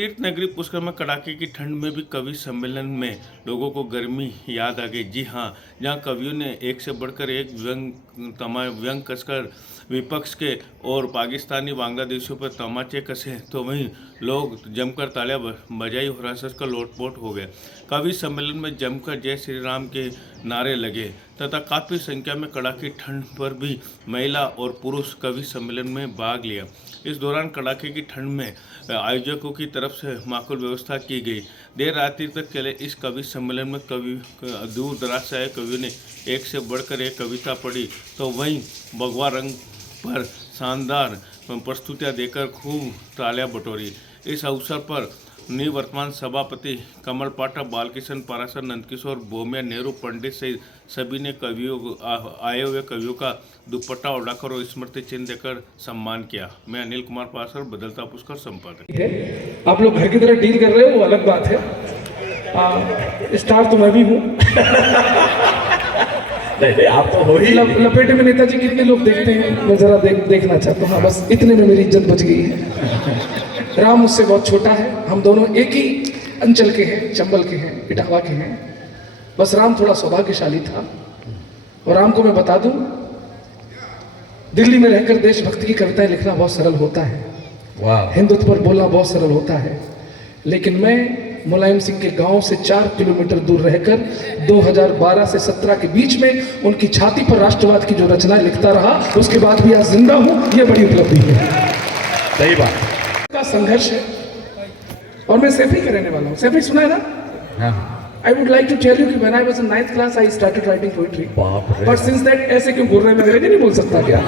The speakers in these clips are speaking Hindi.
तीर्थ नगरी पुष्कर में कड़ाके की ठंड में भी कवि सम्मेलन में लोगों को गर्मी याद आ गई। जी हाँ, जहाँ कवियों ने एक से बढ़कर एक व्यंग कसकर विपक्ष के और पाकिस्तानी बांग्लादेशियों पर तमाचे कसे, तो वहीं लोग जमकर तालियां बजाई और हंस कर लोटपोट हो गए। कवि सम्मेलन में जमकर जय श्री राम के नारे लगे तथा काफ़ी संख्या में कड़ाके ठंड पर भी महिला और पुरुष कवि सम्मेलन में भाग लिया। इस दौरान कड़ाके की ठंड में आयोजकों की तरफ से माकूल व्यवस्था की गई। देर रात्रि तक चले इस कवि सम्मेलन में दूर दराज से आए कवियों ने एक से बढ़कर एक कविता पढ़ी, तो वहीं भगवा रंग पर शानदार प्रस्तुतियां देकर खूब तालियां बटोरी। इस अवसर पर निवर्तमान सभापति कमल पाठक, बालकिशन पारासर, नंदकिशोर, भोमिया, नेहरू, पंडित सहित सभी ने आए हुए कवियों का दुपट्टा उड़ाकर और स्मृति चिन्ह देकर सम्मान किया। मैं अनिल कुमार पारासर, बदलता पुष्कर संपादक। आप लोग घर की तरह डील कर रहे हो, वो अलग बात है। स्टार तो मैं भी हूँ। नहीं, आप तो हो ही। लपेटे में नेताजी कितने लोग देखते हैं, मैं जरा देखना चाहता हूँ। हाँ, बस इतने में मेरी इज्जत बच गई है। राम मुझसे बहुत छोटा है, हम दोनों एक ही अंचल के हैं, चंबल के हैं, इटावा के हैं। बस राम थोड़ा सौभाग्यशाली था। और राम को मैं बता दूं, दिल्ली में रहकर देशभक्ति की कविताएं लिखना बहुत सरल होता है, वाह, हिंदुत्व पर बोलना बहुत सरल होता है। लेकिन मैं मुलायम सिंह के गांव से 4 किलोमीटर दूर रहकर 2012 से 17 के बीच में उनकी छाती पर राष्ट्रवाद की जो रचनाएं लिखता रहा, उसके बाद भी आज जिंदा हूं, यह बड़ी उपलब्धि है। सही बात का संघर्ष है। और मैं सैफी का रहने वाला हूँ। सैफी सुना है ना? हाँ। I would like to tell you कि when I was in 9th class I started writing poetry. बाप रे। But since that ऐसे क्यों बोल रहे हैं? मैं अंग्रेजी नहीं बोल सकता क्या?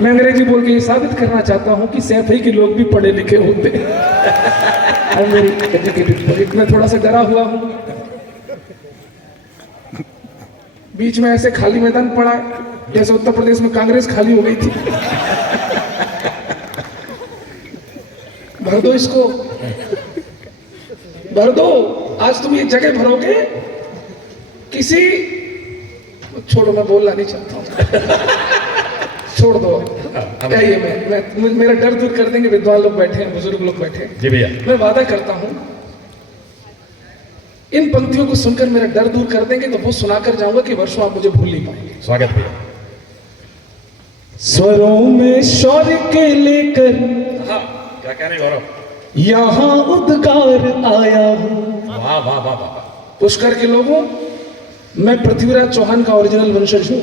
मैं अंग्रेजी बोल के ये साबित करना चाहता हूँ कि सैफी के लोग भी पढ़े लिखे होते हैं। I'm very educated poet. मैं थोड़ा सा डरा हुआ हूँ। बीच में ऐसे खाली मैदान पड़ा जैसे उत्तर प्रदेश में कांग्रेस खाली हो गई थी। भर दो इसको, भर दो। आज तुम ये जगह भरोगे किसी, छोड़ो, मैं बोलना नहीं चाहता हूं। छोड़ दो। क्या ये मैं मेरा डर दूर कर देंगे। विद्वान लोग बैठे हैं, बुजुर्ग लोग बैठे हैं। जी भैया, मैं वादा करता हूं इन पंक्तियों को सुनकर मेरा डर दूर कर देंगे तो वो सुनाकर जाऊंगा कि वर्षों आप मुझे भूल नहीं पाएंगे। स्वागत भैया। स्वरों में शौर्य के लेकर, क्या कह रहे गौरव? यहाँ उद्गार आया हूँ। वाह वाह वाह वाह। पुष्कर के लोगों, मैं पृथ्वीराज चौहान का ओरिजिनल वंशज हूँ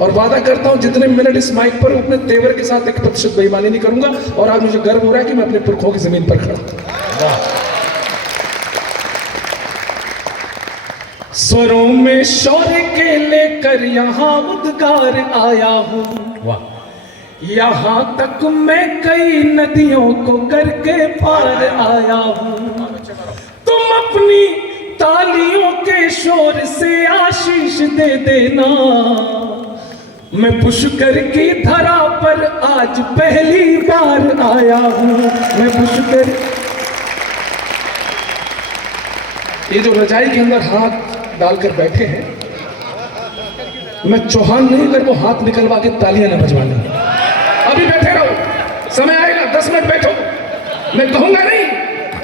और वादा करता हूँ जितने मिनट इस माइक पर अपने तेवर के साथ 1% बेईमानी नहीं करूंगा। और आज मुझे गर्व हो रहा है कि मैं अपने पुरखों की जमीन पर खड़ा हूँ। स्वरों में शौर्य के लेकर यहाँ उद्गार आया हूँ। वाह। यहाँ तक मैं कई नदियों को करके पार आया हूँ। तुम अपनी तालियों के शोर से आशीष दे देना। मैं पुष्कर की धरा पर आज पहली बार आया हूँ। मैं पुष्कर, ये जो रजाई के अंदर हाथ डालकर बैठे हैं, मैं चौहान नहीं, अगर वो हाथ निकलवा के तालियां न बजवा लें। अभी बैठे रहो, समय आएगा, 10 मिनट बैठो। मैं कहूंगा नहीं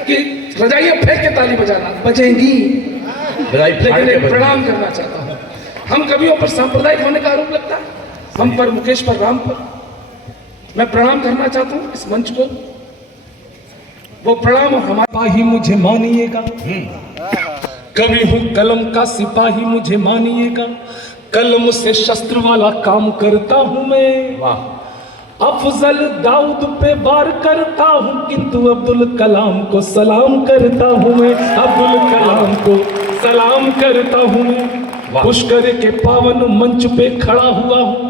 कि रजाइयां फेंक के ताली बजाना, बजेंगी। लेकिन एक प्रणाम करना चाहता हूं। हम कवियों पर सांप्रदायिक होने का आरोप लगता है, हम पर, मुकेश पर, राम पर। मैं प्रणाम करना चाहता हूं इस मंच को। वो प्रणाम हमारा ही मुझे मानिएगा। कवि हूं कलम का सिपाही, मुझे मानिएगा। कलम से शस्त्र वाला काम करता हूं मैं। वाह। अफजल दाऊद पे वार करता हूँ, किंतु अब्दुल कलाम को सलाम करता हूँ मैं। अब्दुल कलाम को सलाम करता हूँ मैं। पुष्कर के पावन मंच पे खड़ा हुआ हूँ।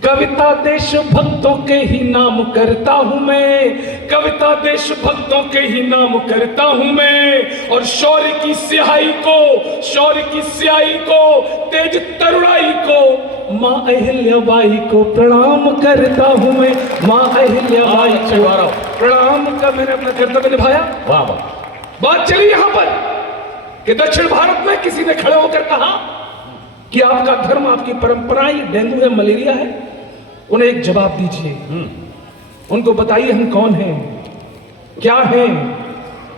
कविता देश भक्तों के ही नाम करता हूँ मैं। कविता देश भक्तों के ही नाम करता हूँ मैं। और शौर्य की स्याही को, शौर्य की स्याही को, तेज तरुणाई को, माँ अहिल्याबाई को प्रणाम करता हूँ मैं। माँ अहिल्याबाई को प्रणाम का मैंने अपना कर्तव्य निभाया। वाह वाह। बात चली यहाँ पर कि दक्षिण भारत में किसी ने खड़े होकर कहा कि आपका धर्म, आपकी परंपराएं डेंगू है, मलेरिया है। उन्हें एक जवाब दीजिए, उनको बताइए हम कौन हैं। क्या है?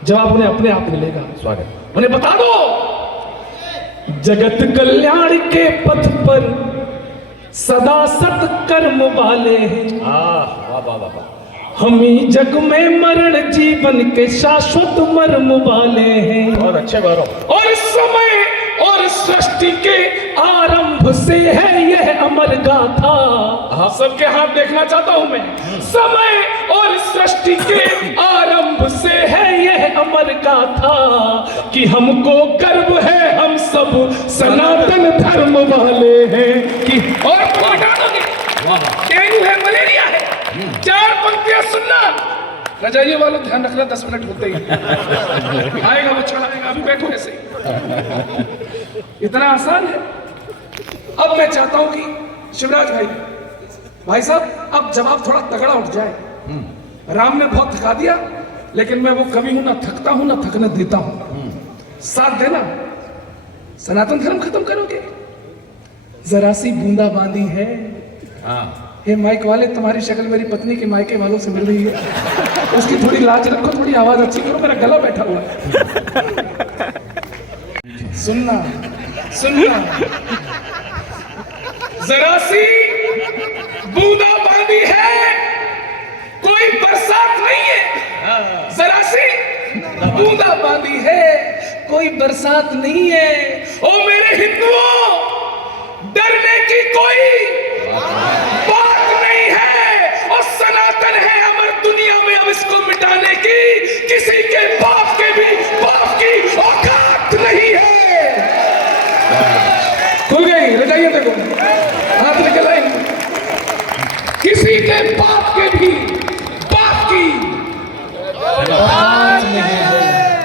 जवाब उन्हें अपने आप मिलेगा। स्वागत। उन्हें बता दो, जगत कल्याण के पथ पर सदा सत्कर्म वाले हैं। वाह वाह वाह वाह। हम ही जग में मरण जीवन के शाश्वत मर्म वाले हैं। बहुत अच्छे गौरव। और समय और सृष्टि के आरंभ से है यह अमर गाथा। सबके हाथ देखना चाहता हूं मैं। समय और सृष्टि के आरंभ से है यह अमर गाथा कि हमको गर्व है, हम सब सनातन धर्म वाले हैं। कि और बता दोगे डेंगू है, मलेरिया है, 4 पंक्तियां सुनना। रजाइए वालों ध्यान रखना, 10 मिनट होते ही आएगा वो चढ़ आएगा। अभी बैठो ऐसे, इतना आसान है। अब मैं चाहता हूं कि शिवराज भाई साहब, अब जवाब थोड़ा तगड़ा उठ जाए। राम ने बहुत थका दिया, लेकिन मैं वो कवि हूं, ना थकता हूं ना थकने देता हूं। साथ देना। सनातन धर्म खत्म करोगे? जरा सी बूंदा बांदी है। हे माइक वाले, तुम्हारी शक्ल मेरी पत्नी के मायके वालों से मिल रही है। उसकी थोड़ी लाज रखो, थोड़ी आवाज अच्छी करो, मेरा गला बैठा हुआ है। सुनना सुनना, जरा सी बूंदा बांदी है, कोई बरसात नहीं है। जरा सी बूंदा बांदी है, कोई बरसात नहीं है। ओ मेरे हिंदुओं, डरने की कोई बात नहीं है। और सनातन है अमर दुनिया में, अब इसको मिटाने की किसी के बाप के भी बाप की औकात नहीं है। खुल गई रजाइए, देखो हाथ निकल आए। किसी के बाप के भी बाप की औकात नहीं है।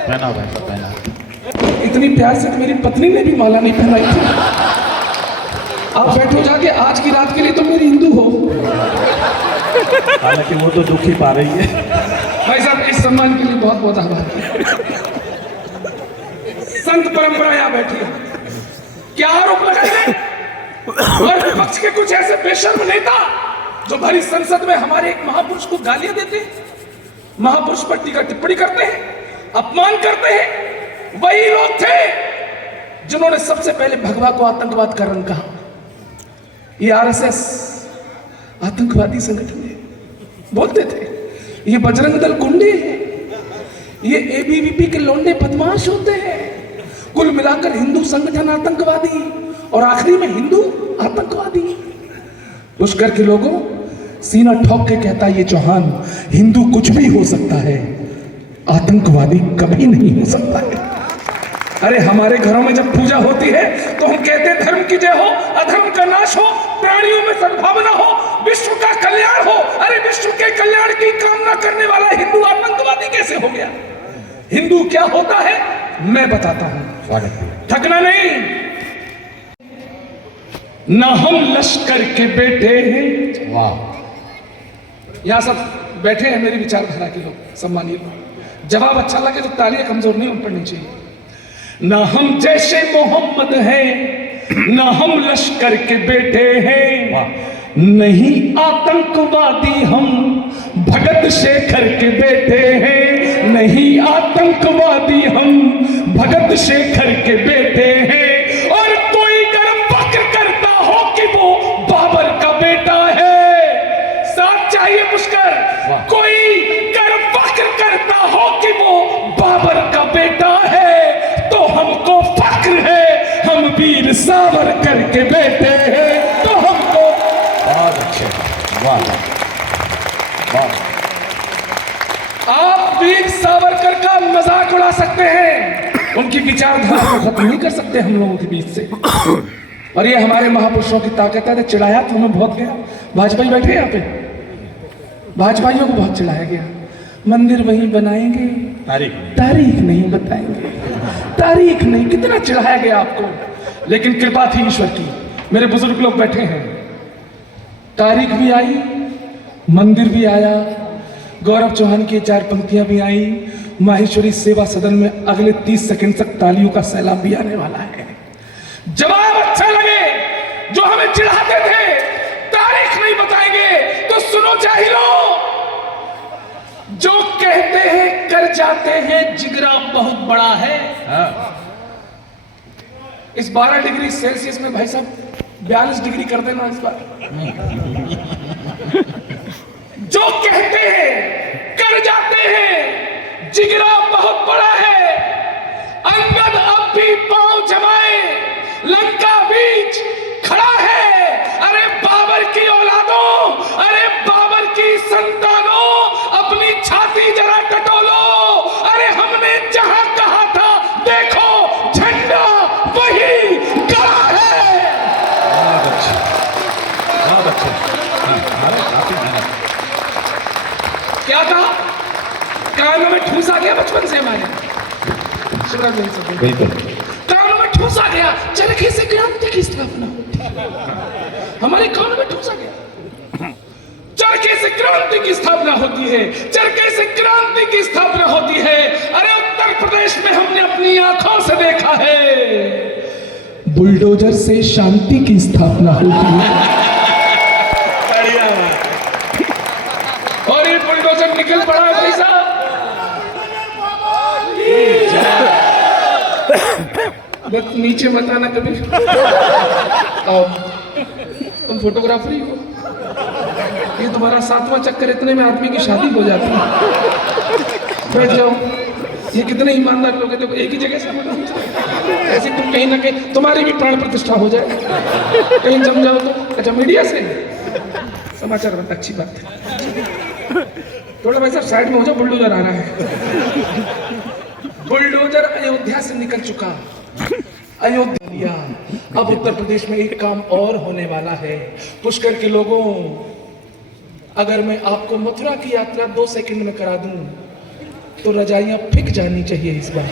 पहना भाई पहना। इतनी प्यार से तो मेरी पत्नी ने भी माला नहीं पहनाई थी। आप बैठो जाके, आज की रात के लिए तो मेरी हिंदू हो। हालांकि वो तो दुख ही पा रही है। भाई साहब, इस सम्मान के लिए बहुत बहुत आभार। संत परंपरा यहां बैठी है, क्या आरोप लगाए? और विपक्ष के कुछ ऐसे बेशर्म नेता जो भरी संसद में हमारे एक महापुरुष को गालियां देते हैं, महापुरुष पर टीका टिप्पणी करते हैं, अपमान करते हैं, वही लोग थे जिन्होंने सबसे पहले भगवा को आतंकवाद का रंग कहा। ये आरएसएस आतंकवादी संगठन है बोलते थे, ये बजरंग दल गुंडे हैं, ये एबीवीपी के लौंडे बदमाश होते हैं। कुल मिलाकर हिंदू संगठन आतंकवादी, और आखिरी में हिंदू आतंकवादी। पुष्कर के लोगों, सीना ठोक के कहता ये चौहान, हिंदू कुछ भी हो सकता है, आतंकवादी कभी नहीं हो सकता है। अरे हमारे घरों में जब पूजा होती है तो हम कहते हैं धर्म की जय हो, अधर्म का नाश हो, प्राणियों में सद्भावना हो, विश्व का कल्याण हो। अरे विश्व के कल्याण की कामना करने वाला हिंदू आतंकवादी कैसे हो गया? हिंदू क्या होता है मैं बताता हूं। थकना नहीं। ना हम लश्कर के बेटे हैं। वाह। यहां सब बैठे हैं मेरी विचारधारा के लोग, सम्मानित लोग। जवाब अच्छा लगे तो तालियां कमजोर नहीं पड़नी चाहिए। ना हम जैसे मोहम्मद हैं, ना हम लश्कर के बेटे हैं, नहीं आतंकवादी हम भगत शेखर के बेटे हैं, नहीं आतंकवादी हम भगत शेखर के बेटे हैं। और कोई गर्व फक्र करता हो कि वो बाबर का बेटा है, साथ चाहिए पुष्कर। कोई गर्व फक्र करता हो कि वो बाबर का बेटा है, तो हमको फक्र है हम वीर सावरकर के बेटे हैं। तो हमको बहुत अच्छे। वाह वाह। आप वीर सावरकर का मजाक उड़ा सकते हैं, उनकी विचारधारा को खत्म नहीं कर सकते हम लोगों के बीच से। और ये हमारे महापुरुषों की ताकत है। चिढ़ाया तो हमें बहुत गया। भाजपाई बैठे यहाँ पे, भाजपाइयों को बहुत चिढ़ाया गया। मंदिर वहीं बनाएंगे, तारीख नहीं बताएंगे, तारीख नहीं। कितना चिढ़ाया गया आपको, लेकिन कृपा थी ईश्वर की। मेरे बुजुर्ग लोग बैठे हैं, तारीख भी आई, मंदिर भी आया, गौरव चौहान की 4 पंक्तियां भी आई, माहेश्वरी सेवा सदन में अगले 30 सेकंड तक तालियों का सैलाब भी आने वाला है। जवाब अच्छा लगे, जो हमें चिढ़ाते थे तारीख नहीं बताएंगे, तो सुनो जाहिलो, जो कहते हैं कर जाते हैं जिगरा बहुत बड़ा है। हाँ। इस 12 डिग्री सेल्सियस में भाई साहब 42 डिग्री कर देना इस बार। जो कहते हैं कर जाते हैं जिगरा बहुत बड़ा है। अंगद अब भी पांव जमाए लंका बीच खड़ा है। अरे बाबर की औलादों, अरे बाबर की संतानों, अपनी छाती जरा टटोलो। अरे हमने जहां कहा था देखो झंडा वही गड़ा है। बहुत अच्छे, बहुत अच्छे। हाँ, काफी मेहनत। क्या कहा? कानों में ठूसा गया बचपन से हमारे शिवराज भाई साहब। बिल्कुल। कानों में ठूसा गया चरखे से क्रांति की स्थापना होती है। हमारे कानों में ठूसा गया चरखे से क्रांति की स्थापना होती है, चरखे से क्रांति की स्थापना होती है। अरे उत्तर प्रदेश में हमने अपनी आंखों से देखा है बुलडोजर से शांति की स्थापना होती है। और ये बुलडोजर निकल पड़ा है भाई साहब। बस नीचे मत आना कभी। आओ, तुम फोटोग्राफर ही हो। ये तुम्हारा 7वां चक्कर, इतने में आदमी की शादी हो जाती है। बैठ जाओ। ये कितने ईमानदार लोग हैं, देखो एक ही जगह से ऐसे तुम कहीं ना कहीं तुम्हारी भी प्राण प्रतिष्ठा हो जाए, कहीं जम जाओ तो। अच्छा, मीडिया से समाचार बता, अच्छी बात है। थोड़ा भाई साहब साइड में हो जाओ, बुलडोजर आ रहा है। बुलडोजर अयोध्या से निकल चुका। अयोध्या, अब उत्तर प्रदेश में एक काम और होने वाला है। पुष्कर के लोगों, अगर मैं आपको मथुरा की यात्रा 2 सेकंड में करा दूं तो रजाइयां फिक जानी चाहिए इस बार।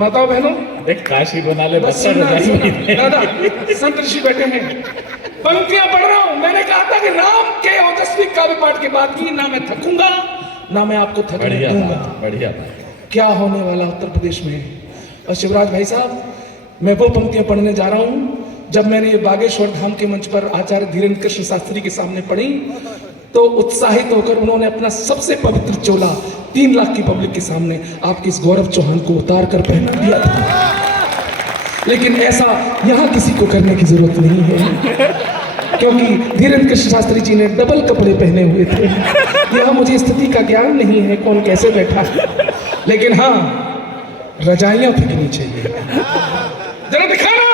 माताओं बहनों, एक काशी बना ले, बस बच्चा सुनना, दादा संत ऋषि बैठे हैं, पंक्तियां पढ़ रहा हूं। मैंने कहा था कि राम के ओजस्वी काव्य पाठ के बाद की ना मैं थकूंगा ना मैं आपको थकने दूंगा। बढ़िया। क्या होने वाला उत्तर प्रदेश में। और शिवराज भाई साहब, मैं वो पंक्तियां पढ़ने जा रहा हूं जब मैंने ये बागेश्वर धाम के मंच पर आचार्य धीरेन्द्र कृष्ण शास्त्री के सामने पढ़ी तो उत्साहित होकर उन्होंने अपना सबसे पवित्र चोला 3 लाख की पब्लिक के सामने आपके इस गौरव चौहान को उतार कर पहना दिया था। लेकिन ऐसा यहां किसी को करने की जरूरत नहीं है, क्योंकि धीरेन्द्र कृष्ण शास्त्री जी ने डबल कपड़े पहने हुए थे। यहां मुझे स्थिति का ज्ञान नहीं है कौन कैसे बैठा है, लेकिन हाँ रजाइयां फेंकनी चाहिए। जरा दिखाना,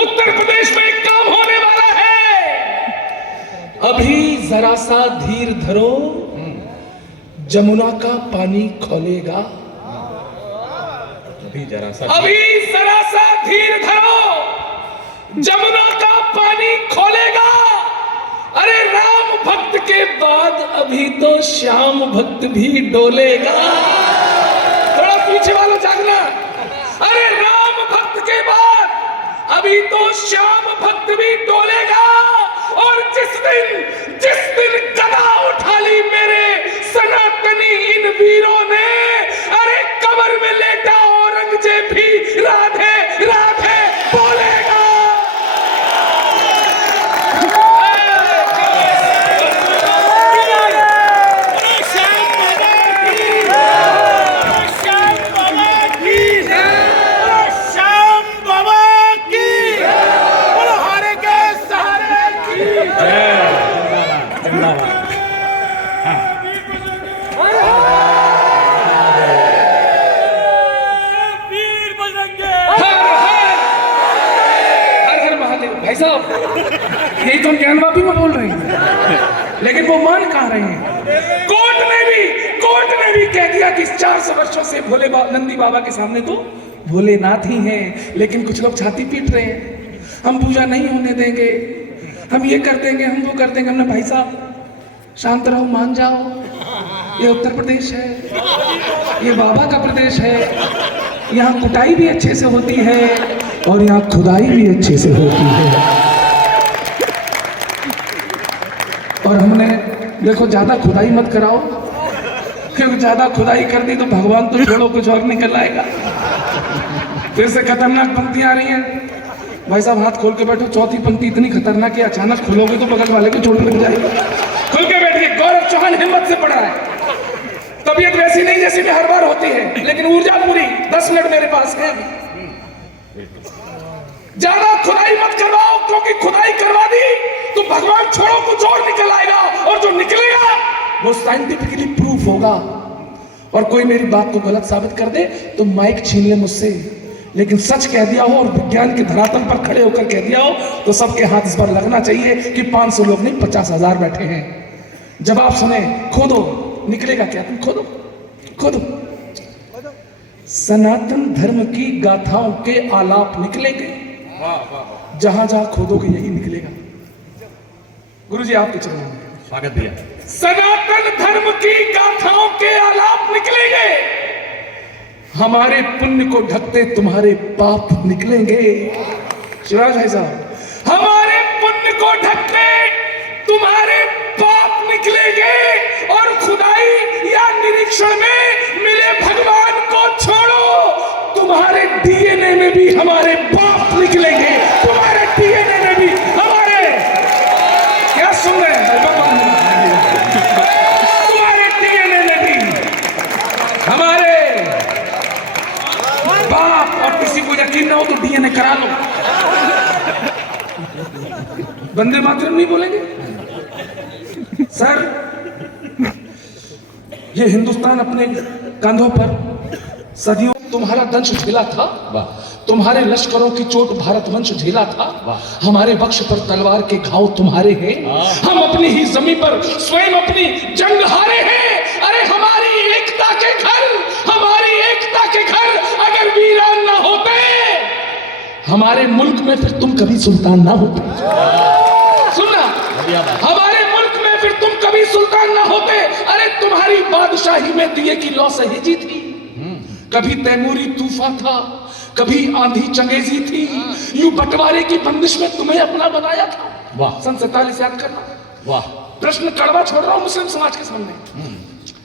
उत्तर प्रदेश में एक काम होने वाला है। अभी जरा सा धीर धरो, जमुना का पानी खोलेगा। अभी जरा सा धीर धरो, जमुना का पानी खोलेगा। अरे राम भक्त के बाद अभी तो श्याम भक्त भी डोलेगा। थोड़ा पीछे वाला जागना। अरे राम भक्त के बाद अभी तो श्याम भक्त भी डोलेगा। और जिस दिन गदा उठा ली मेरे सनातनी इन वीरों ने, अरे कब्र में लेटा औरंगजेब भी राधे राधे बोलेगा। भाई साहब, यही तो हम ज्ञानवापी में बोल रहे हैं, लेकिन वो मान कहाँ रहे हैं। कोर्ट ने भी कह दिया कि 400 वर्षों से भोले नंदी बाबा के सामने तो भोलेनाथ ही हैं, लेकिन कुछ लोग छाती पीट रहे हैं, हम पूजा नहीं होने देंगे, हम ये कर देंगे, हम वो कर देंगे। हमने भाई साहब शांत रहो, मान जाओ, ये उत्तर प्रदेश है, ये बाबा का प्रदेश है, यहाँ कुटाई भी अच्छे से होती है और यहाँ खुदाई भी अच्छे से होती है। और हमने देखो ज्यादा खुदाई मत कराओ, क्योंकि ज्यादा खुदाई कर दी तो भगवान तो छोड़ो कुछ और निकल आएगा। फिर से खतरनाक पंक्तियां आ रही हैं। भाई साहब हाथ खोल के बैठो, चौथी पंक्ति इतनी खतरनाक है, अचानक खुलोगे तो बगल वाले को चोट लग जाएगी। खुल के बैठिए, गौरव चौहान हिम्मत से पढ़ रहा है। तबीयत वैसी नहीं जैसी में हर बार होती है, लेकिन ऊर्जा पूरी। 10 मिनट मेरे पास है अभी। ज्यादा खुदाई मत करवाओ, क्योंकि खुदाई करवा दी तो भगवान छोड़ो कुछ और निकल आएगा, और जो निकलेगा वो साइंटिफिकली प्रूफ होगा। और कोई मेरी बात को गलत साबित कर दे तो माइक छीन ले मुझसे, लेकिन सच कह दिया हो और विज्ञान के धरातल पर खड़े होकर कह दिया हो तो सबके हाथ इस पर लगना चाहिए कि 500 लोग नहीं 50,000 बैठे हैं। जवाब सुने, खोदो, निकलेगा क्या? तुम खोदो, खोदो। सनातन धर्म की गाथाओं के आलाप निकलेंगे, जहां जहां खोदोगे यही निकलेगा। गुरुजी आपके चरणों में स्वागत भैया। सनातन धर्म की गाथाओं के आलाप निकलेंगे, हमारे पुण्य को ढकते तुम्हारे पाप निकलेंगे। शिवराज भाई साहब, हमारे पुण्य को ढकते तुम्हारे पाप निकलेंगे, और खुदाई या निरीक्षण में मिले भगवान को छोड़ो, तुम्हारे डीएनए में भी हमारे पाप निकलेंगे, तुम्हारे डीएनए में भी हमारे, क्या सुन रहे हैं, तुम्हारे डीएनए में भी हमारे बाप। और किसी को यकीन ना हो तो डीएनए करा लो। वंदे मातरम नहीं बोलेंगे सर? ये हिंदुस्तान अपने कंधों पर सदियों तुम्हारा दंश झेला था, तुम्हारे लश्करों की चोट भारतवंश झेला था, हमारे वक्ष पर तलवार के घाव तुम्हारे हैं, हम अपनी ही जमीन पर स्वयं अपनी जंग हारे हैं। अरे हमारी एकता के घर, हमारी एकता के घर अगर वीरान ना होते, हमारे मुल्क में फिर तुम कभी सुल्तान ना होते। सुनना, हमारे मुल्क में फिर तुम कभी सुल्तान ना होते। अरे तुम्हारी बादशाही में दिए की लौ सहेजी थी, कभी तैमूरी तूफा था, कभी आंधी चंगेजी थी, यूं बंटवारे की बंदिश में तुम्हें अपना बनाया था। वाह। सन 47 याद करना। वाह। प्रश्न कड़वा छोड़ रहा हूं मुस्लिम समाज के सामने।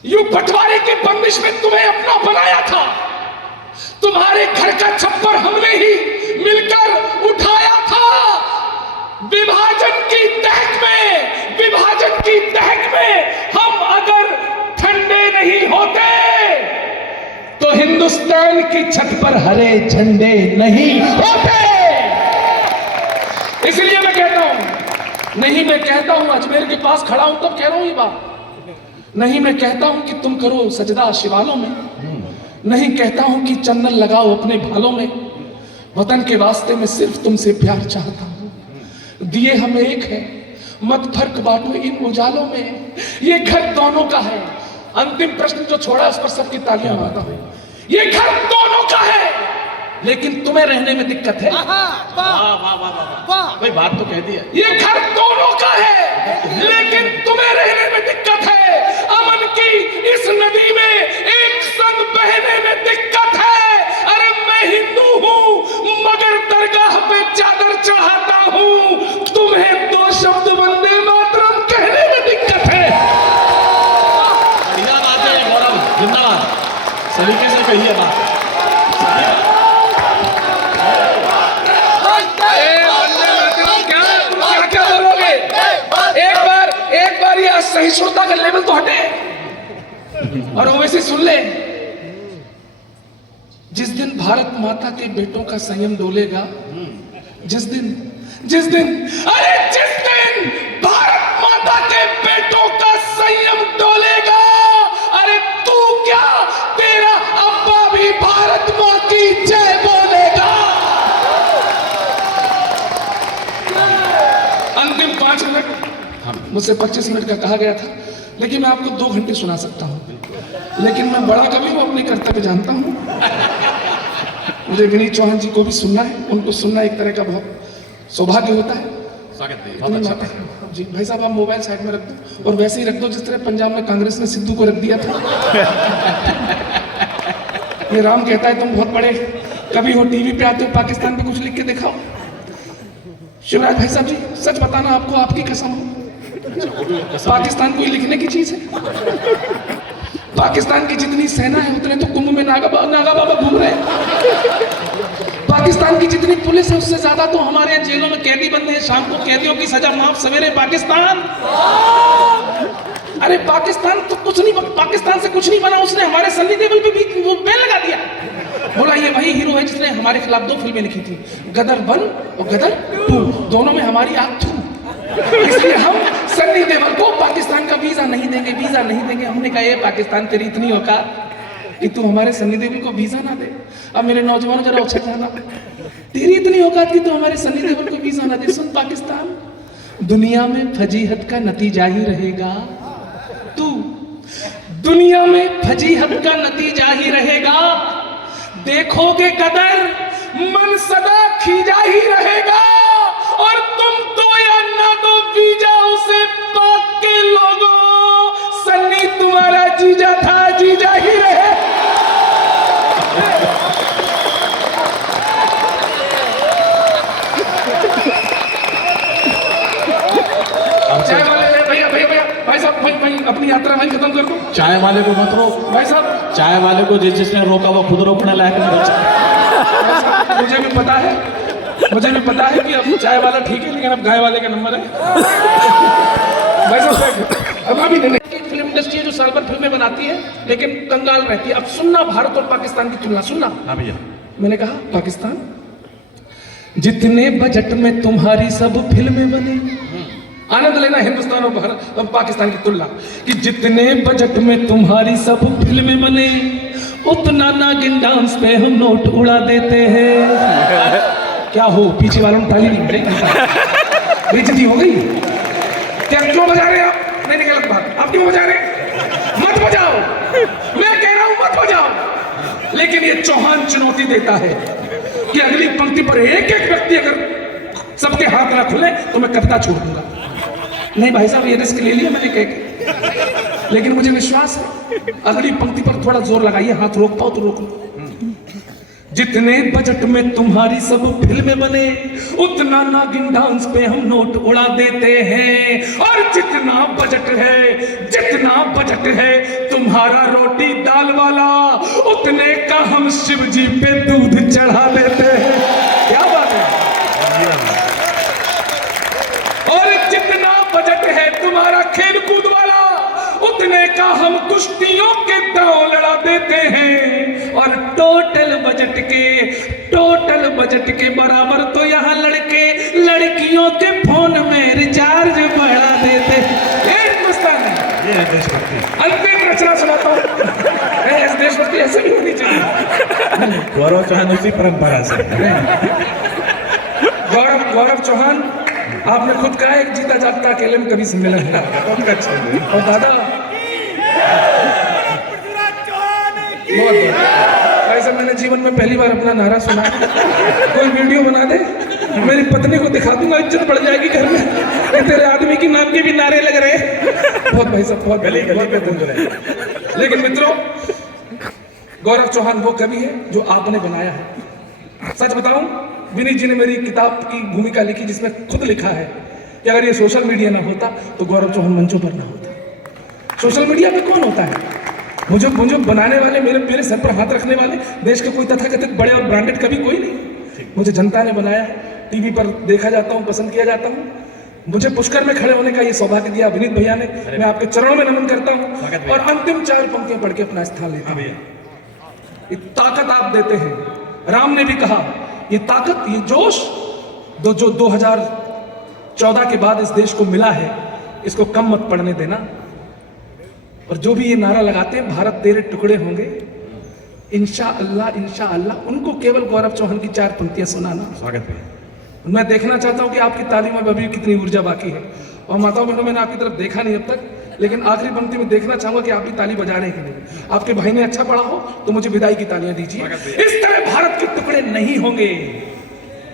यूं बंटवारे की बंदिश में तुम्हें अपना बनाया था, तुम्हारे घर का छप्पर हमने ही मिलकर उठाया था। विभाजन की दहक में, विभाजन की दहक में हम अगर ठंडे नहीं होते तो हिंदुस्तान की छत पर हरे झंडे नहीं होते। इसलिए मैं कहता हूं, नहीं मैं कहता हूं, अजमेर के पास खड़ा हूं तब कह रहा हूं ये बात। नहीं मैं कहता हूं कि तुम करो सजदा शिवालों में, नहीं कहता हूं कि चंदन लगाओ अपने भालों में। वतन के वास्ते में सिर्फ तुमसे प्यार चाहता हूं। दिए हम एक है, मत फर्क बांटो इन उजालों में। ये घर दोनों का है। अंतिम प्रश्न जो छोड़ा उस पर सबकी तालियां मारता हूं। ये घर दोनों का है, लेकिन तुम्हें रहने में दिक्कत है। भाई बात तो कह दिया। ये घर दोनों का है, लेकिन तुम्हें रहने में दिक्कत है। अमन की इस नदी में एक संग बहने में दिक्कत है। अरे मैं हिंदू हूं मगर दरगाह पे चादर चढ़ाता हूं, तुम्हें 2 शब्द वंदे मातरम कहने में दिक्कत है। बढ़िया बात है गौरव, जिंदाबाद। सलीके से कहिए बात। क्या बोलोगे? एक बार ये असहिष्णुता का लेवल तो हटे, और ओवैसी सुन ले। जिस दिन भारत माता के बेटों का संयम डोलेगा, जिस दिन अरे जिस दिन भारत माता के बेटों का संयम डोलेगा, अरे तू क्या, तेरा अब्बा भी भारत मां की जय बोलेगा। अंतिम 5 मिनट, मुझसे 25 मिनट का कहा गया था, लेकिन मैं आपको 2 घंटे सुना सकता हूं। लेकिन मैं बड़ा कवि हूं, अपने कर्तव्य जानता हूं। मुझे विनीत चौहान जी को भी सुनना है, उनको सुनना एक तरह का बहुत सौभाग्य होता है। स्वागत है। इतनी बात है जी। भाई साहब आप मोबाइल साइड में रख दो, और वैसे ही रख दो जिस तरह पंजाब में कांग्रेस ने सिद्धू को रख दिया था। ये राम कहता है तुम बहुत बड़े कवि हो, टीवी पे आते हो, पाकिस्तान पे कुछ लिख के दिखाओ। शिवराज भाई साहब जी सच बताना, आपको आपकी कसम हो, पाकिस्तान कोई लिखने की चीज है? पाकिस्तान की जितनी सेना है उतने तो कुंभ में नागा बाबा घूम रहे हैं। पाकिस्तान की जितनी पुलिस है उससे ज्यादा तो हमारे यहाँ जेलों में कैदी बंदे हैं, शाम को कैदियों की सजा माफ, सवेरे पाकिस्तान। अरे पाकिस्तान तो कुछ नहीं, पाकिस्तान पाकिस्तान से कुछ नहीं बना, उसने हमारे सन्नी देओल पे भी वो बैन लगा दिया। बोला ये वही हीरो है जिसने हमारे खिलाफ 2 फिल्में लिखी थी, गदर 1 और गदर 2, दोनों में हमारी आग थू। इसलिए हम सन्नी देओल को पाकिस्तान का वीजा नहीं देंगे, वीजा नहीं देंगे। हमने कहा ये पाकिस्तान तेरी इतनी औकात कि तू हमारे सन्नी देओल को वीजा ना दे। अब मेरे नौजवानों जरा उछल जाना, तेरी इतनी औकात कि तू हमारे सन्नी देओल को वीजा ना दे। सुन पाकिस्तान, दुनिया में फजीहत का नतीजा ही रहेगा, तू दुनिया में फजीहत का नतीजा ही रहेगा। देखोगे कदर, मन सदा खींचा ही रहेगा, और तुम दो या ना दो वीजा उसे पाक के लोगों, सन्नी तुम्हारा जीजा था, जीजा ही रहे। चाय वाले भैया भैया भैया भाई साहब, भाई अपनी यात्रा भाई खत्म कर दो। चाय वाले को मत रोक भाई साहब, चाय वाले को जिसने रोका वो खुद रोकने लायक नहीं बचा। मुझे भी पता है, मुझे भी पता है कि अब चाय वाला ठीक है, लेकिन अब गाय वाले का नंबर है। भाई साहब अब अभी नहीं, फिल्म इंडस्ट्री है जो साल भर फिल्में बनाती है लेकिन कंगाल रहती है। अब सुनना भारत और पाकिस्तान की तुलना, सुनना। हाँ भैया, मैंने कहा पाकिस्तान, जितने बजट में तुम्हारी सब फिल्में बनी, आनंद लेना हिंदुस्तान और भारत और पाकिस्तान की तुलना, कि जितने बजट में तुम्हारी सब फिल्में बने, उतना नागिन डांस पे हम नोट उड़ा देते हैं। क्या हो, पीछे वालों ने ताली नहीं बजाई, बेइज्जती हो गई क्या? क्यों बजा रहे हैं आप? नहीं गलत बात, आप क्यों बजा रहे हैं? मत बजाओ, मैं कह रहा हूं मत बजाओ। लेकिन ये चौहान चुनौती देता है कि अगली पंक्ति पर एक एक व्यक्ति अगर सबके हाथ ना खुले तो मैं कविता छोड़ दूंगा। नहीं भाई साहब, ये रिस्क ले लिया मैंने कह के, लेकिन मुझे विश्वास है अगली पंक्ति पर थोड़ा जोर लगाइए, हाथ रोक पाओ तो रोक लो। जितने बजट में तुम्हारी सब फिल्में बने, उतना नागिन डांस पे हम नोट उड़ा देते हैं, और जितना बजट है तुम्हारा रोटी दाल वाला, उतने का हम शिव जी पे दूध चढ़ा देते हैं। क्या बात है? और जितना बजट है तुम्हारा खेल कूद वाला, उतने का हम कुश्तियों के दांव लड़ा देते हैं, और टोटल बजट के बराबर तो यहाँ लड़के लड़कियों के फोन में रिचार्ज बढ़ा देते हैं। हिंदुस्तान है, ये देशभक्ति। अंतिम रचना सुनाता हूँ। इस देशभक्ति ऐसे भी होनी चाहिए। गौरव चौहान उसी परंपरा से। गौरव चौहान, आपने खुद कहा एक जीता जागता अकेले में कभी सम्मेलन होगा। और दादा ऐसा मैंने जीवन में पहली बार अपना नारा सुना। कोई वीडियो बना दे, मेरी पत्नी को दिखा दूंगा, इज्जत बढ़ जाएगी घर में कि तेरे आदमी की नाम के भी नारे लग रहे हैं। बहुत भाई साहब, बहुत गली पे घूम रहे। लेकिन मित्रों, गौरव चौहान वो कवि है जो आपने बनाया है। सच बताऊं, विनीत जी ने मेरी किताब की भूमिका लिखी जिसमें खुद लिखा है कि अगर ये सोशल मीडिया ना होता तो गौरव चौहान मंचों पर ना होता। सोशल मीडिया पे कौन होता है? मुझे बनाने वाले, मेरे सर पर हाथ रखने वाले देश के कोई तथाकथित बड़े और ब्रांडेड कभी कोई नहीं। मुझे जनता ने बनाया है, टीवी पर देखा जाता हूँ, पसंद किया जाता हूँ। मुझे पुष्कर में खड़े होने का ये सौभाग्य दिया विनीत भैया ने। मैं आपके चरणों में नमन करता हूँ और अंतिम 4 पंक्तियां पढ़ के अपना स्थान लेता हूँ। ये ताकत आप देते हैं, राम ने भी कहा, ये ताकत, ये जोश जो 2014 के बाद इस देश को मिला है, इसको कम मत पड़ने देना। और जो भी ये नारा लगाते हैं, भारत तेरे टुकड़े होंगे, इंशाअल्लाह, उनको केवल गौरव चौहान की 4 पंक्तियां सुनाना। स्वागत है। मैं देखना चाहता हूं कि आपकी तालीम में अभी कितनी ऊर्जा बाकी है। और माताओं बहनों, मैंने आपकी तरफ देखा नहीं अब तक, लेकिन आखिरी पंक्ति में देखना चाहूंगा कि आप भी ताली बजा रहे हैं कि नहीं। आपके भाई ने अच्छा पढ़ा हो तो मुझे विदाई की तालियां दीजिए। इस तरह भारत के टुकड़े नहीं होंगे।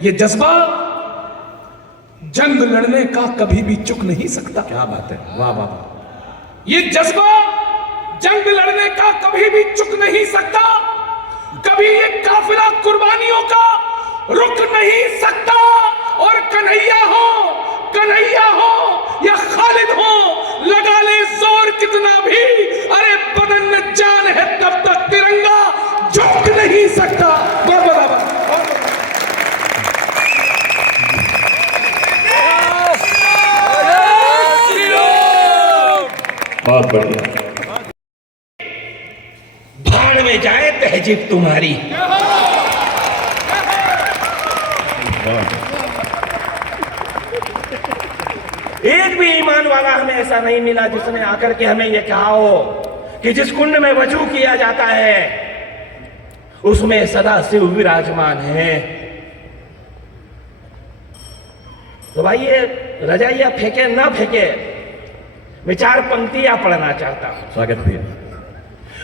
ये जज्बा जंग लड़ने का कभी भी चुक नहीं सकता। क्या बात है, वाह वाह वाह। ये जज्बा जंग लड़ने का कभी भी चुक नहीं सकता। कभी ये काफिला कुर्बानियों का रुक नहीं सकता। और कन्हैया हो या खालिद हो, लगा ले जोर कितना भी, अरे बदन में जान है तब तक तिरंगा झुक नहीं सकता। बहुत बढ़िया। भाड़ में जाए तहजीब तुम्हारी। एक भी ईमान वाला हमें ऐसा नहीं मिला जिसने आकर के हमें यह कहा हो कि जिस कुंड में वजू किया जाता है उसमें सदा शिव विराजमान है। तो भाई ये रजाइया फेंके ना फेंके, मैं 4 पंक्तियां पढ़ना चाहता हूं। स्वागत भैया।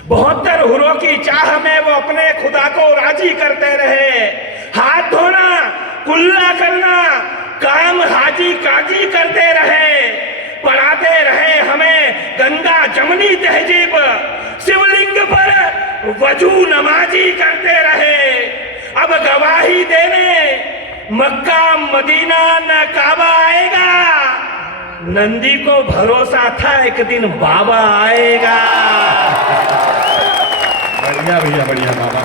72 हुरों की चाह में वो अपने खुदा को राजी करते रहे। हाथ धोना, कुल्ला करना, काम हाजी काजी करते रहे। पढ़ाते रहे हमें गंगा जमनी तहजीब, शिवलिंग पर वजू नमाजी करते रहे। अब गवाही देने मक्का मदीना न काबा आएगा, नंदी को भरोसा था एक दिन बाबा आएगा। बढ़िया भैया, बढ़िया बाबा।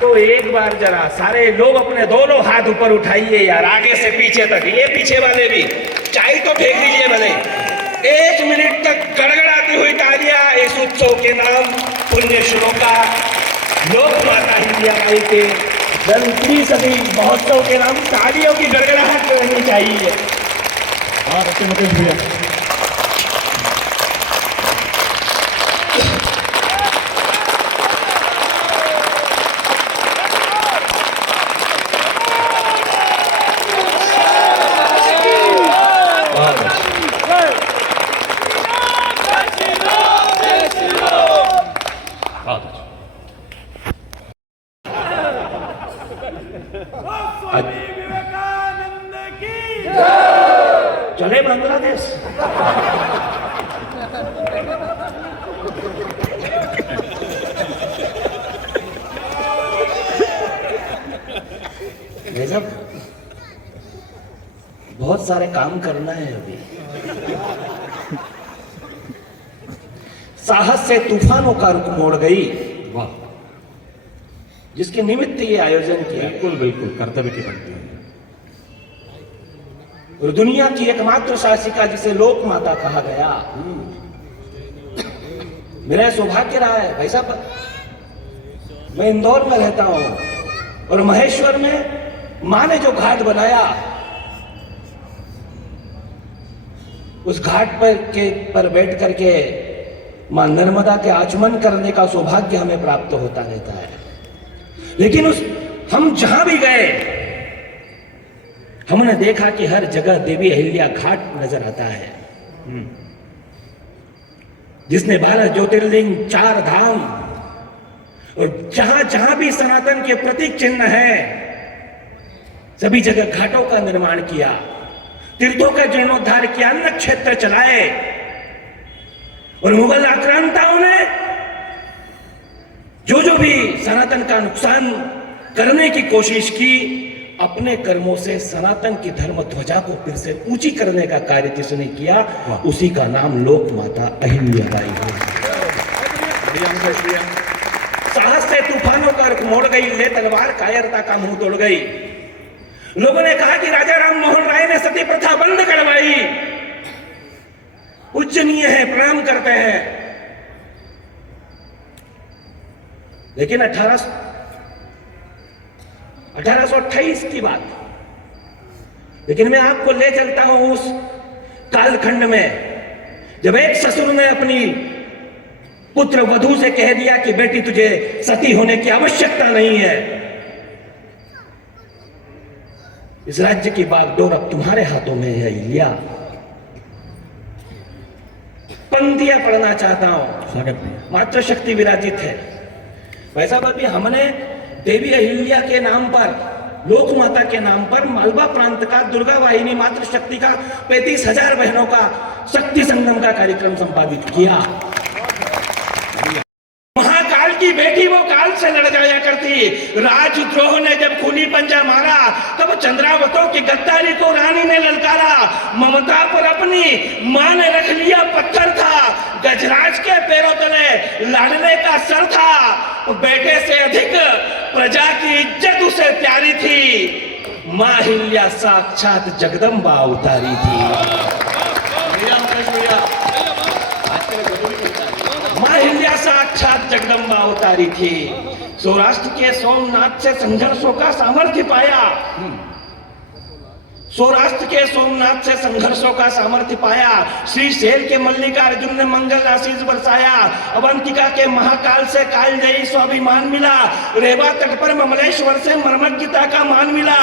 तो एक बार जरा सारे लोग अपने दोनों हाथ ऊपर उठाइए यार, आगे से पीछे तक। ये पीछे वाले भी चाय तो फेंक दीजिए भले। 1 मिनट तक गड़गड़ाती हुई तालियां इस उत्सव के नाम पुण्य श्लोका लोक माता हिंदिया माई के जन्मदिन सभी महोत्सव के नाम तालियों की गड़गड़ाहट रहनी चाहिए। और अच्छे मुकेश भैया। चले बांग्लादेश। सब बहुत सारे काम करना है अभी। साहस से तूफानों का रुख मोड़ गई। वाह, जिसके निमित्त ये आयोजन किया। बिल्कुल बिल्कुल कर्तव्य की पंक्ति है। और दुनिया की एकमात्र शासिका जिसे लोक माता कहा गया। मेरा सौभाग्य रहा है भाई साहब, मैं इंदौर में रहता हूं और महेश्वर में मां ने जो घाट बनाया, उस घाट पर बैठ करके मां नर्मदा के आचमन करने का सौभाग्य हमें प्राप्त होता रहता है। लेकिन हम जहां भी गए हमने देखा कि हर जगह देवी अहिल्या घाट नजर आता है, जिसने 12 ज्योतिर्लिंग, 4 धाम और जहां जहां भी सनातन के प्रतीक चिन्ह है सभी जगह घाटों का निर्माण किया, तीर्थों का जीर्णोद्धार किया, अन्न क्षेत्र चलाए। और मुगल आक्रांताओं ने जो भी सनातन का नुकसान करने की कोशिश की, अपने कर्मों से सनातन की धर्म ध्वजा को फिर से ऊंची करने का कार्य जिसने किया, उसी का नाम लोक माता अहिल्याबाई है। साहस से तूफानों का रुख मोड़ गई, ले तलवार कायरता का मुंह तोड़ गई। लोगों ने कहा कि राजा राम मोहन राय ने सती प्रथा बंद करवाई, पूजनीय है, प्रणाम करते हैं। लेकिन 1828 की बात, लेकिन मैं आपको ले चलता हूं उस कालखंड में जब एक ससुर ने अपनी पुत्र वधू से कह दिया कि बेटी तुझे सती होने की आवश्यकता नहीं है, इस राज्य की बागडोर अब तुम्हारे हाथों में है अहिल्या। पंक्तियां पढ़ना चाहता हूं। स्वागत है। मातृशक्ति विराजित है। वैसा भी हमने देवी अहिल्या के नाम पर, लोक माता के नाम पर मालवा प्रांत का दुर्गा वाहिनी मातृशक्ति का 35,000 बहनों का शक्ति संगम का कार्यक्रम संपादित किया। महाकाल की बेटी वो काल से लड़ जाया करती। राजद्रोह ने जब खूनी पंजा मारा तब चंद्रावतों की गद्दारी को रानी ने ललकारा। ममता पर अपनी मां ने रख लिया पत्थर था, गजराज के पैरों तले लाडले का सर था। बेटे से अधिक प्रजा की इज्जत उसे प्यारी थी, मां अहिल्या साक्षात जगदम्बा उतारी थी। भैया मुकेश भैया, आज के लिए जगदम्बा उतारी थी। सौराष्ट्र के सोमनाथ से संघर्षों का सामर्थ्य पाया, सौराष्ट्र के सोमनाथ से संघर्षों का सामर्थ्य पाया। श्रीशैल के मल्लिकार्जुन ने मंगल आशीष बरसाया। अवंतिका के महाकाल से कालजयी स्वाभिमान मिला। रेवा तट पर ममलेश्वर से मर्मज्ञता का मान मिला।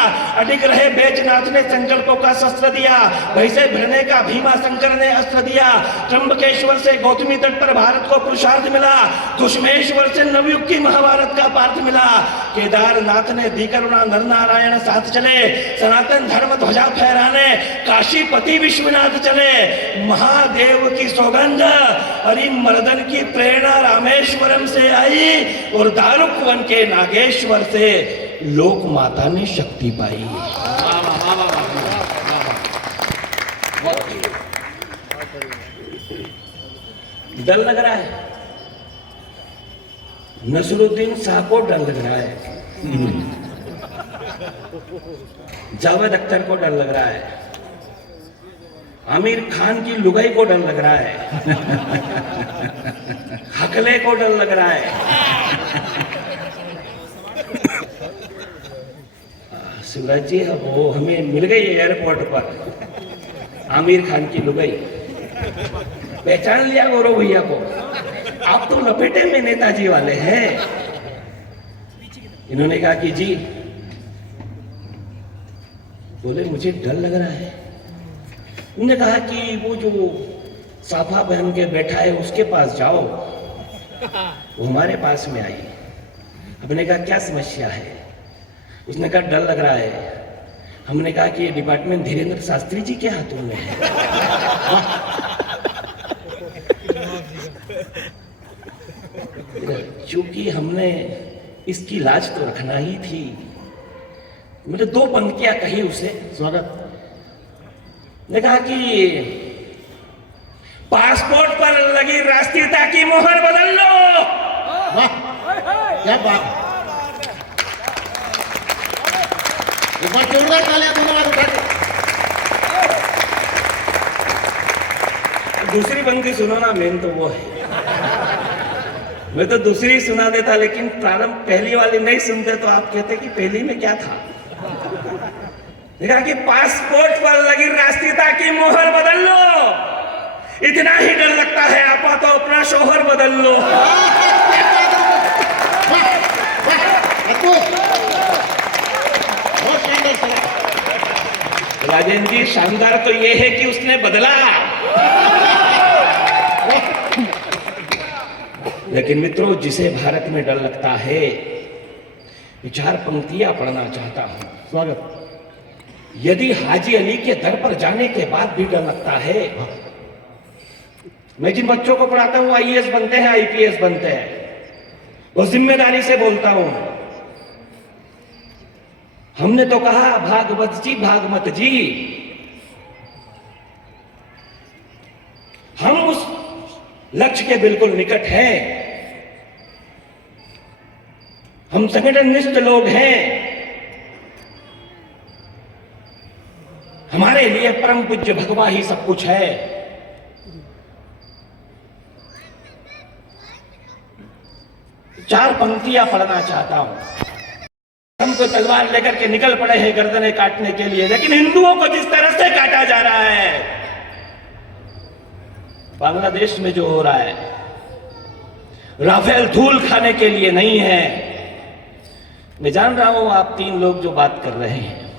अडिग रहे बैजनाथ ने संकल्पों का शस्त्र दिया। वैसे भिड़ने का भीमा शंकर ने अस्त्र दिया। त्र्यंबकेश्वर से गौतमी तट पर भारत को पुरुषार्थ मिला। कुसुमेश्वर से नवयुग की महाभारत का पार्थ मिला। केदारनाथ ने दी करुणा, नर नारायण साथ चले। सनातन धर्म ध्वजा फहराने काशीपति विश्वनाथ चले। महादेव की सौगंध हरिमर्दन की प्रेरणा रामेश्वरम से आई और दारुकवन के नागेश्वर से लोक माता ने शक्ति पाई। डर लग रहा है, नसरुद्दीन शाह को डर लग रहा है, जावेद अख्तर को डर लग रहा है, आमिर खान की लुगाई को डर लग रहा है, हकले को डर लग रहा है। शिवराज जी वो हमें मिल गई एयरपोर्ट पर, आमिर खान की लुगाई। पहचान लिया गौरव भैया को, आप तो लपेटे में नेताजी वाले हैं। इन्होंने कहा कि जी, बोले मुझे डर लग रहा है। उन्होंने कहा कि वो जो साफा पहन के बैठा है उसके पास जाओ। वो हमारे पास में आई। हमने कहा क्या समस्या है? उसने कहा डर लग रहा है। हमने कहा कि ये डिपार्टमेंट धीरेन्द्र शास्त्री जी के हाथों में है। चूंकि हमने इसकी लाज तो रखना ही थी, मैंने 2 पंक्तियां कही उसे। स्वागत ने कहा कि पासपोर्ट पर लगी राष्ट्रीयता की मोहर बदल लो। क्या बात, जोरदार तालियां दोनों हाथ उठा के। दूसरी पंक्ति सुनो ना, मेन तो वो है। मैं तो दूसरी सुना देता, लेकिन प्रारंभ पहली वाली नहीं सुनते तो आप कहते कि पहली में क्या था। देखा कि पासपोर्ट पर लगी राष्ट्रीयता की मोहर बदल लो। इतना ही डर लगता है आपा तो अपना शोहर बदल लो। राजेंद्र जी, शानदार तो ये है कि उसने बदला। लेकिन मित्रों, जिसे भारत में डर लगता है, 4 पंक्तियां पढ़ना चाहता हूं। स्वागत। यदि हाजी अली के दर पर जाने के बाद भी डर लगता है, मैं जिन बच्चों को पढ़ाता हूं आईएएस बनते हैं, आईपीएस बनते हैं, वो जिम्मेदारी से बोलता हूं। हमने तो कहा भागवत जी, भागवत जी, हम उस लक्ष्य के बिल्कुल निकट हैं। हम संगठननिष्ठ लोग हैं। हमारे लिए परम पूज्य भगवा ही सब कुछ है। चार पंक्तियां पढ़ना चाहता हूं। हम तो तलवार लेकर के निकल पड़े हैं गर्दनें काटने के लिए, लेकिन हिंदुओं को जिस तरह से काटा जा रहा है, बांग्लादेश में जो हो रहा है, राफेल धूल खाने के लिए नहीं है। मैं जान रहा हूं आप 3 लोग जो बात कर रहे हैं,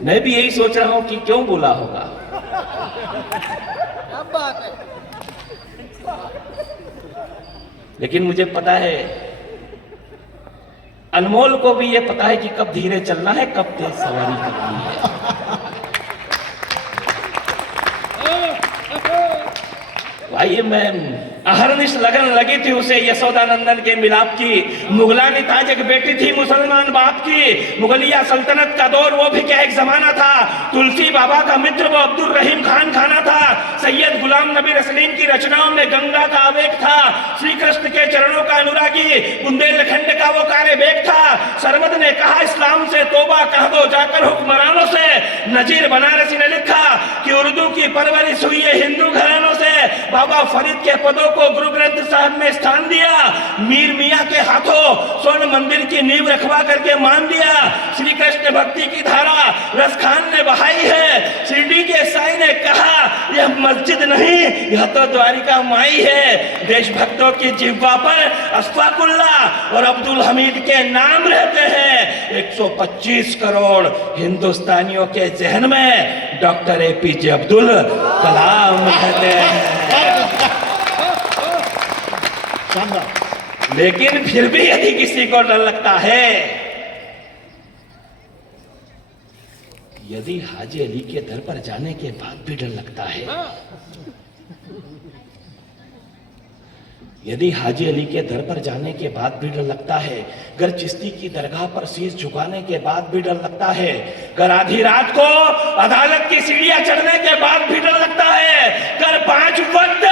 मैं भी यही सोच रहा हूं कि क्यों बोला होगा। लेकिन मुझे पता है, अनमोल को भी ये पता है कि कब धीरे चलना है, कब तेज सवारी करनी है। भाई मैं अहरनिश लगन लगी थी उसे यशोदानंदन के मिलाप की। मुगलानी ताज एक बेटी थी मुसलमान बाप की। मुगलिया सल्तनत का दौर वो भी क्या एक जमाना था। तुलसी बाबा का मित्र वो अब्दुल रहीम खान खाना था। सैयद गुलाम नबी रसलीम की रचनाओं में गंगा का आवेग था। श्री कृष्ण के चरणों का अनुरागी बुंदेलखंड का वो कार्य बेग था। सरमद ने कहा इस्लाम से तौबा कह दो जाकर हुक्मरानों से। नजीर बनारसी ने लिखा कि उर्दू की परवरिश हुई है हिंदू घरानों से। बाबा फरीद के पदों को गुरु ग्रंथ साहब में स्थान दिया, मीर मियाँ के हाथों स्वर्ण मंदिर की नींव रखवा करके मान दिया, श्री कृष्ण भक्ति की धारा रस खान ने बहाई है, शिरडी के साईं ने कहा यह मस्जिद नहीं यह तो द्वारिका माई है। देशभक्तों की जिह्वा पर अशफाकुल्लाह और अब्दुल हमीद के नाम रहते हैं। 125 करोड़ हिंदुस्तानियों के जहन में डॉक्टर एपीजे अब्दुल कलाम रहते हैं। शानदार। लेकिन फिर भी यदि किसी को डर लगता है, यदि हाजी अली के दर पर जाने के बाद भी डर लगता है, यदि हाजी अली के दर पर जाने के बाद भी डर लगता है, अगर चिश्ती की दरगाह पर शीश झुकाने के बाद भी डर लगता है, अगर आधी रात को अदालत की सीढ़ियां चढ़ने के बाद भी डर लगता है, अगर 5 वक्त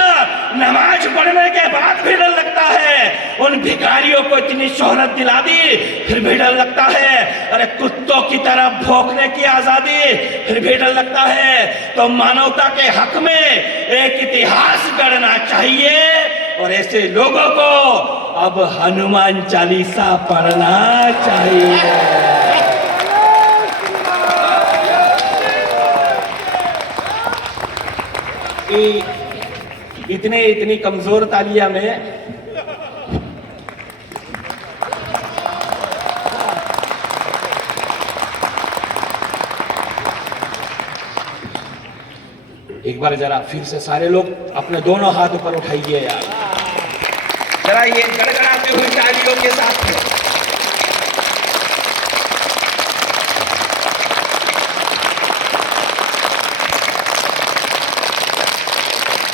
नमाज पढ़ने के बाद भी डर लगता है, उन भिखारियों को इतनी शोहरत दिला दी फिर भी डर लगता है, अरे कुत्तों की तरह भौंकने की आजादी फिर भी डर लगता है, तो मानवता के हक में एक इतिहास गढ़ना चाहिए और ऐसे लोगों को अब हनुमान चालीसा पढ़ना चाहिए। इतनी कमजोर तालिया में एक बार जरा फिर से सारे लोग अपने दोनों हाथ ऊपर उठाइए यार, जरा ये गड़गड़ाते हुए तालियों के साथ में।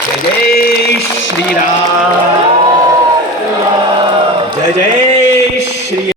जय जय श्री राम, जय जय श्री